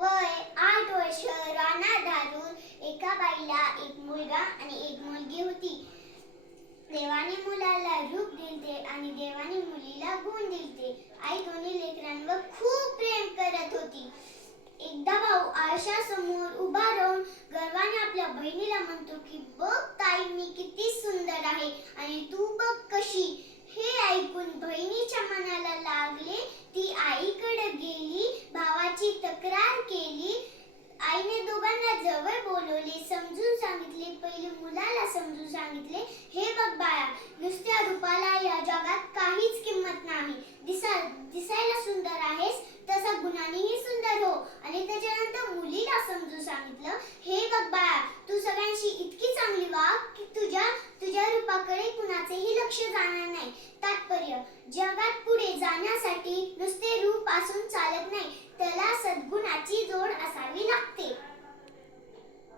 वय 8 वर्ष रानात राहून एका बाईला एक मुलगा आणि एक मुलगी होती. देवाने मुलाला रूप दिलते आणि देवाने मुलीला गुण दिलते. आई दोन्ही लेकरांवर खूप प्रेम करत होती. एकदा भाऊ आरशासमोर उभा राहून गर्वाने आपल्या बहिणीला म्हणतो की बघ ताई मी किती सुंदर आहे आणि तू बघ कशी. हे ऐकून बहिणीच्या मनाला लागले. ती आईकडे गेली, भावाची तक्रार केली. आईने दोघांना जवळ बोलवले, समजून सांगितले. पहिले मुलाला समजून सांगितले, हे बघ बाळा, नुसत्या रूपाला या जगात काहीच किंमत नाही. दिसायला सुंदर आहेस तसा गुणानेही सुंदर हो. आणि त्याच्यानंतर मुलीला समजून सांगितलं, हे बघ बाळा, तू सगळ्यांशी इतकी चांगली वाग की तुझ्या रूपाकडे कुणाचेही लक्ष जाणार नाही. तात्पर्य, जगात पुढे जाण्यासाठी नुसते रूप असून चालत नाही, त्याला सद्गुणाची जोड असावी.